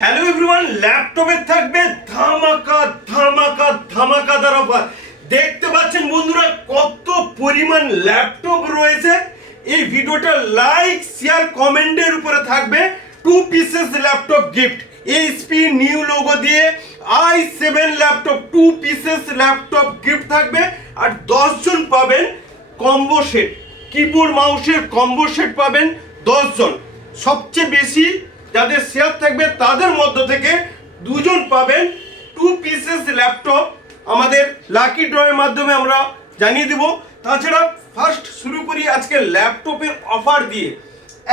Hello everyone ল্যাপটপে থাকবে ধামাকা ধামাকা ধামাকাদার অফার দেখতে পাচ্ছেন বন্ধুরা কত পরিমাণ ল্যাপটপ রয়েছে। এই ভিডিওটা লাইক শেয়ার কমেন্টের উপরে থাকবে two pieces laptop gift HP new logo দিয়ে i seven laptop two pieces laptop gift থাকবে। আর দশজন পাবেন কম্বো সেট কিবোর্ড মাউসের কম্বো সেট পাবেন দশজন। সবচেয়ে বেশি যাদের শেয়ার থাকবে তাদের মধ্য থেকে দুজন পাবেন টু পিসেস ল্যাপটপ আমাদের লাকি ড্রয়ের মাধ্যমে আমরা জানিয়ে দেব। তাছাড়া ফার্স্ট শুরু করি আজকে ল্যাপটপের অফার দিয়ে।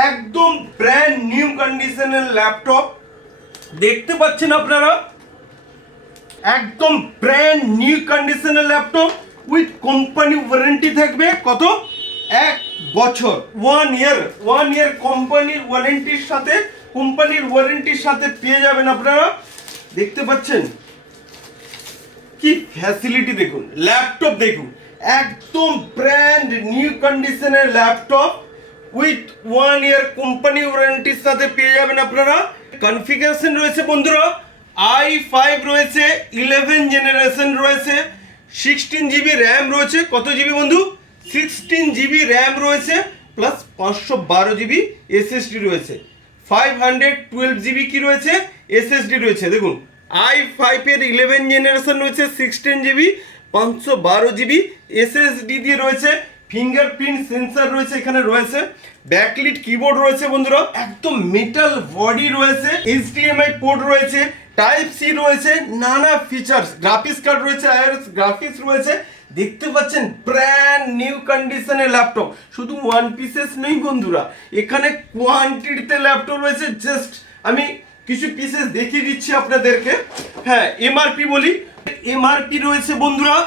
একদম ব্র্যান্ড নিউ কন্ডিশনের ল্যাপটপ দেখতে পাচ্ছেন আপনারা? একদম ব্র্যান্ড নিউ কন্ডিশনের ল্যাপটপ উইথ কোম্পানি ওয়ারেন্টি থাকবে। কত? এক বছর। ওয়ান ইয়ার ওয়ান ইয়ার কোম্পানির ওয়ারেন্টির সাথে কোম্পানির ওয়ারেন্টির সাথে পেয়ে যাবেন আপনারা। দেখতে পাচ্ছেন? কি ফ্যাসিলিটি দেখুন ল্যাপটপ দেখুন। একদম ব্র্যান্ড নিউ কন্ডিশনের laptop with one year company ওয়ারেন্টির সাথে পেয়ে যাবেন আপনারা। কনফিগারেশন রয়েছে বন্ধুরা আই ফাইভ রয়েছে ইলেভেন জেনারেশন রয়েছে সিক্সটিন জিবি র্যাম রয়েছে। কত জিবি বন্ধু? সিক্সটিন জিবি র্যাম রয়েছে প্লাস পাঁচশো বারো জিবি এসএসডি রয়েছে। ফাইভ হান্ড্রেড টুয়েলভ জিবি কি রয়েছে? এসএসডি রয়েছে, দেখুন। আই ফাইভের ইলেভেন জেনারেশন রয়েছে সিক্সটিন জিবি পাঁচশো বারো জিবি এসএসডি দিয়ে রয়েছে ফিঙ্গারপ্রিন্ট সেন্সার রয়েছে, এখানে রয়েছে ব্যাকলিট কিবোর্ড রয়েছে বন্ধুরা, একদম মেটাল বডি রয়েছে এইচডিএমআই পোর্ট রয়েছে টাইপ সি রয়েছে, নানা ফিচার্স গ্রাফিক্স কার্ড রয়েছে আইআরএস গ্রাফিক্স রয়েছে দেখতে পাচ্ছেন ব্র্যান্ড নিউ কন্ডিশনের ল্যাপটপ শুধু ওয়ান পিসেস নেই বন্ধুরা। এখানে কোয়ান্টিটিতে ল্যাপটপ রয়েছে জাস্ট আমি কিছু পিসেস দেখিয়ে দিচ্ছি আপনাদেরকে। হ্যাঁ এমআরপি বলি। এমআরপি রয়েছে বন্ধুরা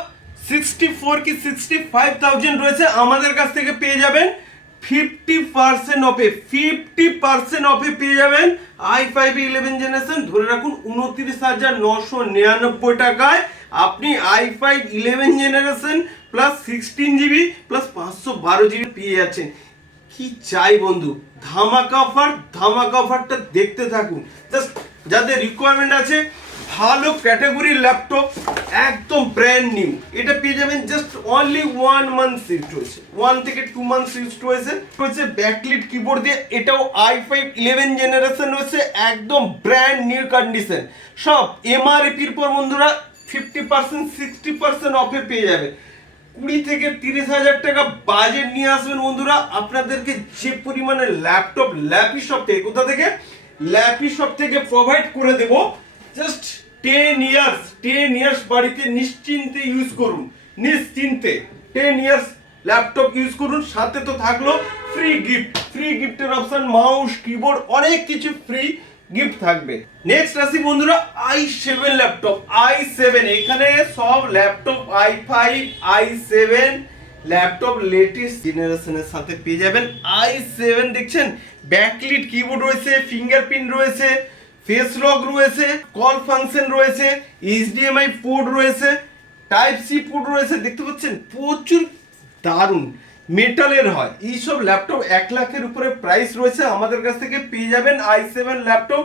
সিক্সটি ফোর কি সিক্সটি ফাইভ থাউজেন্ড রয়েছে। আমাদের কাছ থেকে পেয়ে যাবেন ফিফটি পার্সেন্ট অফে ফিফটি পার্সেন্ট অফে পেয়ে যাবেন। আই ফাইভ ইলেভেন জেনারেশন ধরে রাখুন, উনত্রিশ হাজার নশো নিরানব্বই টাকায়। আপনি i five eleven generation plus sixteen GB plus পাঁচশো বারো জিবি পেয়ে যাচ্ছেন। কি চাই বন্ধু? ধামাকা অফার ধামাকা অফারটা দেখতে থাকুন। জাস্ট যাদের রিকোয়ারমেন্ট আছে, ভালো ক্যাটাগরির ল্যাপটপ একদম ব্র্যান্ড নিউ এটা পেয়ে যাবেন just only one month shift হয়েছে ওয়ান থেকে টু মান্থ সিফট হয়েছে হচ্ছে ব্যাকলিট কিবোর্ড দিয়ে। এটাও আই ফাইভ ইলেভেন জেনারেশন রয়েছে। একদম ব্র্যান্ড নিউ কন্ডিশন সব এমআরপির পর বন্ধুরা ফিফটি পার্সেন্ট সিক্সটি পার্সেন্ট অফে পেয়ে যাবে। কুড়ি থেকে তিরিশ হাজার টাকা বাজেট নিয়ে আসবেন বন্ধুরা। আপনাদেরকে যে পরিমাণে ল্যাপটপ ল্যাপি শপ থেকে, কোথা থেকে? ল্যাপি শপ থেকে প্রোভাইড করে দেব। Just ten years ten years বাড়িতে নিশ্চিন্তে ইউজ করুন। নিশ্চিন্তে টেন ইয়ার্স ল্যাপটপ ইউজ করুন। সাথে তো থাকল ফ্রি গিফট ফ্রি গিফটের অপশন মাউস কিবোর্ড অনেক কিছু ফ্রি গিফট থাকবে। নেক্সট আসি বন্ধুরা i seven laptop i seven এখানে সব laptop i five i seven laptop latest জেনারেশনের সাথে পেয়ে যাবেন। আই সেভেন দেখছেন ব্যাকলিট কিবোর্ড রয়েছে ফিঙ্গারপ্রিন্ট রয়েছে ফেস লক রয়েছে কল ফাংশন রয়েছে এইচডিএমআই পোর্ট রয়েছে টাইপ সি পোর্ট রয়েছে, দেখতে পাচ্ছেন? প্রচুর দারুণ। মেটালের হয়। এইসব ল্যাপটপ এক লাখের উপরে প্রাইস রয়েছে। আমাদের কাছ থেকে পেয়ে যাবেন I seven laptop.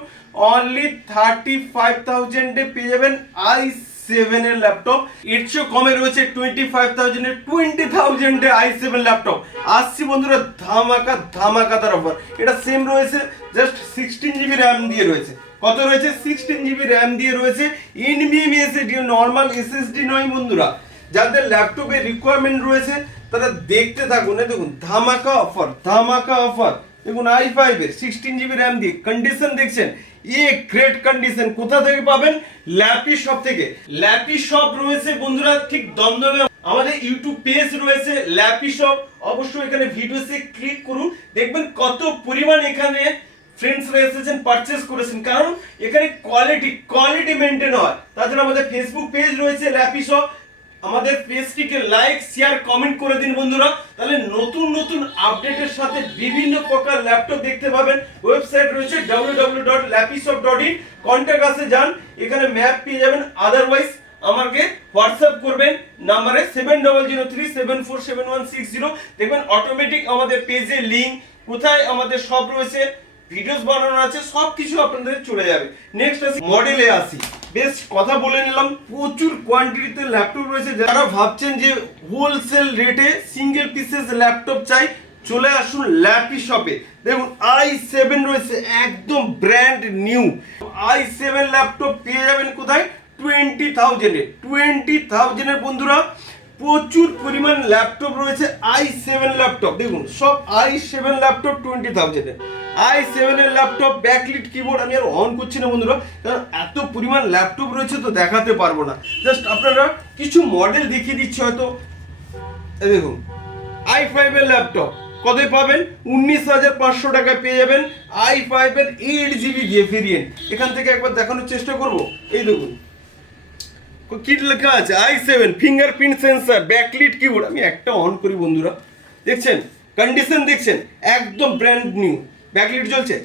Only thirty five থাউজেন্ডে পেয়ে যাবেন আই সেভেনের ল্যাপটপ। এর চেয়েও কমে রয়েছে টোয়েন্টি ফাইভ থাউজেন্ডে টোয়েন্টি থাউজেন্ডে আই সেভেন ল্যাপটপ। আসছি বন্ধুরা, ধামাকা ধামাকাদার অফার এটা সেম রয়েছে জাস্ট সিক্সটিন জিবি র্যাম দিয়ে রয়েছে। কত রয়েছে? সিক্সটিন জিবি র্যাম দিয়ে রয়েছে। এনবিএম এসএসডি নর্মাল এসএসডি নয় বন্ধুরা। যাদের ল্যাপটপে রিকোয়ারমেন্ট রয়েছে, তারা দেখতে থাকুন। দেখুন, ধামাকা অফার ধামাকা অফার দেখুন আই ফাইভের সিক্সটিন জিবি র্যাম দিয়ে কন্ডিশন দেখছেন। এ গ্রেট কন্ডিশন কোথা থেকে পাবেন? ল্যাপি শপ থেকে। ল্যাপি শপ রয়েছে, বন্ধুরা, ঠিক দমদমে। আমাদের ইউটিউব পেজ রয়েছে ল্যাপি শপ অবশ্যই এখানে ভিডিওসে ক্লিক করুন। দেখবেন কত পরিমাণ এখানে ফ্রেন্ডসরা এসেছেন পারচেস করেছেন। কারণ এখানে কোয়ালিটি কোয়ালিটি মেনটেন হয়। তাছাড়া আমাদের ফেসবুক পেজ রয়েছে ল্যাপি শপ আমাদের পেজটিকে লাইক, শেয়ার, কমেন্ট করে দিন বন্ধুরা। তাহলে নতুন নতুন আপডেটের সাথে বিভিন্ন প্রকার ল্যাপটপ দেখতে পাবেন। ওয়েবসাইট রয়েছে www.lapishop.in কন্ট্যাক্ট আছে, যান। এখানে ম্যাপ পেয়ে যাবেন। আদারওয়াইজ আমাকে হোয়াটসঅ্যাপ করবেন। নাম্বারে seven double zero three seven four seven one six zero দেখবেন অটোমেটিক আমাদের পেজে লিঙ্ক কোথায় আমাদের সব রয়েছে? ভিডিওস বানানো আছে সব কিছু আপনাদের চলে যাবে। নেক্সট আসি মডেলে আসি। বেশ, কথা বলে নিলাম, প্রচুর কোয়ান্টিটিতে ল্যাপটপ রয়েছে। যারা ভাবছেন যে হোলসেল রেটে সিঙ্গেল পিসেস ল্যাপটপ চাই, চলে আসুন ল্যাপি শপে দেখুন আই সেভেন রয়েছে, একদম brand new i seven laptop পেয়ে যাবেন কোথায়? টোয়েন্টি থাউজেন্ডে টোয়েন্টি থাউজেন্ডের বন্ধুরা প্রচুর পরিমাণ ল্যাপটপ রয়েছে আই সেভেন ল্যাপটপ দেখুন, সব আই সেভেন ল্যাপটপ টোয়েন্টি থাউজেন্ডের আই সেভেনের ল্যাপটপ ব্যাকলিট কিবোর্ড আমি আর অন করছি না বন্ধুরা, কারণ এত পরিমাণ ল্যাপটপ রয়েছে তো দেখাতে পারব না। জাস্ট আপনারা কিছু মডেল দেখিয়ে দিচ্ছি হয়তো। দেখুন আই ফাইভের ল্যাপটপ কতই পাবেন? উনিশ হাজার পাঁচশো টাকায় পেয়ে যাবেন আই ফাইভের এইট জিবি ভেরিয়েন্ট এখান থেকে একবার দেখানোর চেষ্টা করব। এই দেখুন কি লেখা আছে i seven fingerprint sensor backlit keyboard আমি একটা অন করি বন্ধুরা। দেখছেন? কন্ডিশন দেখছেন? একদম ব্র্যান্ড নিউ ব্যাকলিট চলছে?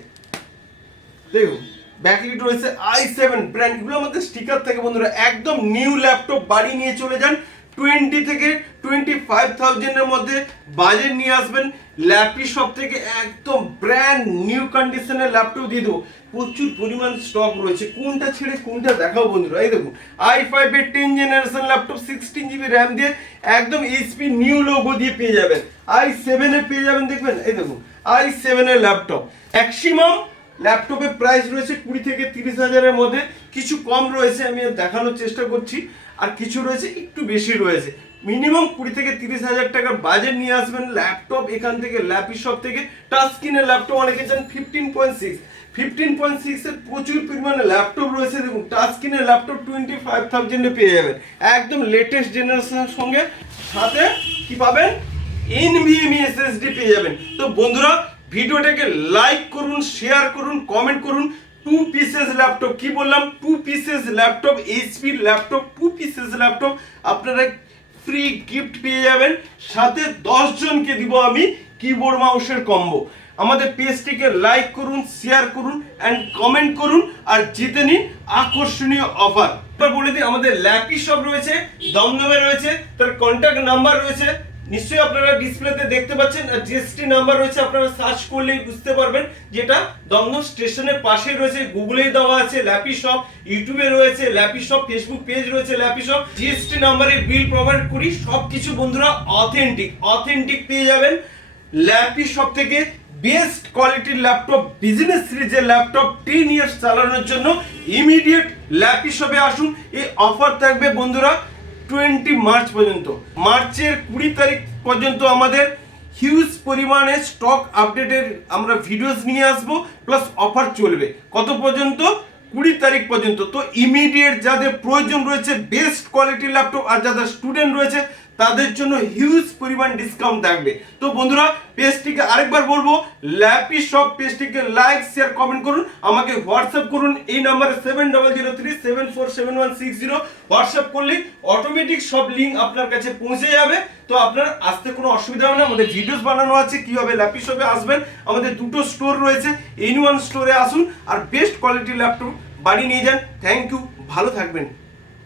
দেখুন ব্যাকলিট রয়েছে আই সেভেন ব্র্যান্ড এগুলো আমাদের স্টিকার থেকে বন্ধুরা। একদম নিউ ল্যাপটপ বাড়ি নিয়ে চলে যান। টোয়েন্টি থেকে টোয়েন্টি ফাইভ থাউজেন্ডের মধ্যে বাজেট নিয়ে আসবেন। ল্যাপি শপ থেকে একদম ব্র্যান্ড নিউ কন্ডিশনের ল্যাপটপ দিয়ে দেবো। প্রচুর পরিমাণ স্টক রয়েছে। কোনটা ছেড়ে কোনটা দেখাও বন্ধুরা? এই দেখুন আই ফাইভ এর ten generation laptop sixteen GB RAM দিয়ে একদম এইচপি নিউ লোগো দিয়ে পেয়ে যাবেন। আই সেভেনে পেয়ে যাবেন, দেখবেন? এই দেখুন আই সেভেনের ল্যাপটপ ম্যাক্সিমাম ল্যাপটপের প্রাইস রয়েছে কুড়ি থেকে তিরিশ হাজারের মধ্যে। কিছু কম রয়েছে, আমি দেখানোর চেষ্টা করছি। আর কিছু রয়েছে, একটু বেশি রয়েছে। মিনিমাম কুড়ি থেকে তিরিশ হাজার টাকার বাজেট নিয়ে আসবেন ল্যাপটপ, এখান থেকে ল্যাপি শপ থেকে। টাচ স্ক্রিনের ল্যাপটপ অনেকে চান fifteen point six fifteen point সিক্সের প্রচুর পরিমাণে ল্যাপটপ রয়েছে, দেখুন টাচ স্ক্রিনের ল্যাপটপ টোয়েন্টি ফাইভ থাউজেন্ডে পেয়ে যাবেন। একদম লেটেস্ট জেনারেশনের সঙ্গে। সাথে কি পাবেন? এনভিএমই এসএসডি পেয়ে যাবেন। তো বন্ধুরা ভিডিওটাকে লাইক করুন শেয়ার করুন কমেন্ট করুন। টু পিসেস ল্যাপটপ কি বললাম? টু পিসেস ল্যাপটপ এইচপির ল্যাপটপ টু পিসেস ল্যাপটপ আপনারা ফ্রি গিফট পেয়ে যাবেন। সাথে জনকে দিব আমি কিবোর্ড মাউসের কম্বো আমাদের পেজটিকে লাইক করুন শেয়ার করুন অ্যান্ড কমেন্ট করুন, আর জিতে নিন আকর্ষণীয় অফার বলে দিই, আমাদের ল্যাপি শপ রয়েছে দমদমে রয়েছে, তার কন্ট্যাক্ট নাম্বার রয়েছে। নিশ্চয়ই আপনারা ডিসপ্লেতে দেখতে পাচ্ছেন, আর জিএসটি নাম্বার রয়েছে, আপনারা সার্চ করলেই বুঝতে পারবেন যেটা দমদম স্টেশনের পাশে রয়েছে গুগলেই দেওয়া আছে ল্যাপি শপ ইউটিউবে রয়েছে ল্যাপি শপ ফেসবুক পেজ রয়েছে ল্যাপি শপ জিএসটি নাম্বারে বিল প্রোভাইড করি সব কিছু বন্ধুরা অথেন্টিক অথেন্টিক পেয়ে যাবেন। ল্যাপি শপ থেকে বেস্ট কোয়ালিটির ল্যাপটপ বিজনেস সিরিজের ল্যাপটপ টেন ইয়ার্স চালানোর জন্য ইমিডিয়েট ল্যাপি শপে আসুন, এই অফার থাকবে বন্ধুরা। টোয়েন্টি মার্চ পর্যন্ত। মার্চের কুড়ি তারিখ পর্যন্ত আমাদের হিউজ পরিমাণে স্টক আপডেটের আমরা ভিডিওস নিয়ে আসব প্লাস অফার চলবে। কত পর্যন্ত? কুড়ি তারিখ পর্যন্ত। তো ইমিডিয়েট যাদের প্রয়োজন রয়েছে বেস্ট কোয়ালিটির ল্যাপটপ আর যাদের স্টুডেন্ট রয়েছে তাদের জন্য হিউজ পরিমাণ ডিসকাউন্ট থাকবে। তো বন্ধুরা পেজটিকে আরেকবার বলব ল্যাপি শপ পেজটিকে লাইক শেয়ার কমেন্ট করুন। আমাকে হোয়াটসঅ্যাপ করুন, এই নাম্বারে seven double zero three seven four seven one six zero WhatsApp করলে অটোমেটিক সব লিঙ্ক আপনার কাছে পৌঁছে যাবে। তো আপনার আসতে কোনো অসুবিধা হবে না। আমাদের ভিডিওস বানানো আছে কীভাবে ল্যাপি শপে আসবেন। আমাদের দুটো স্টোর রয়েছে এন ওয়ান স্টোরে আসুন। আর বেস্ট কোয়ালিটির ল্যাপটপ বাড়ি নিয়ে যান। থ্যাংক ইউ ভালো থাকবেন।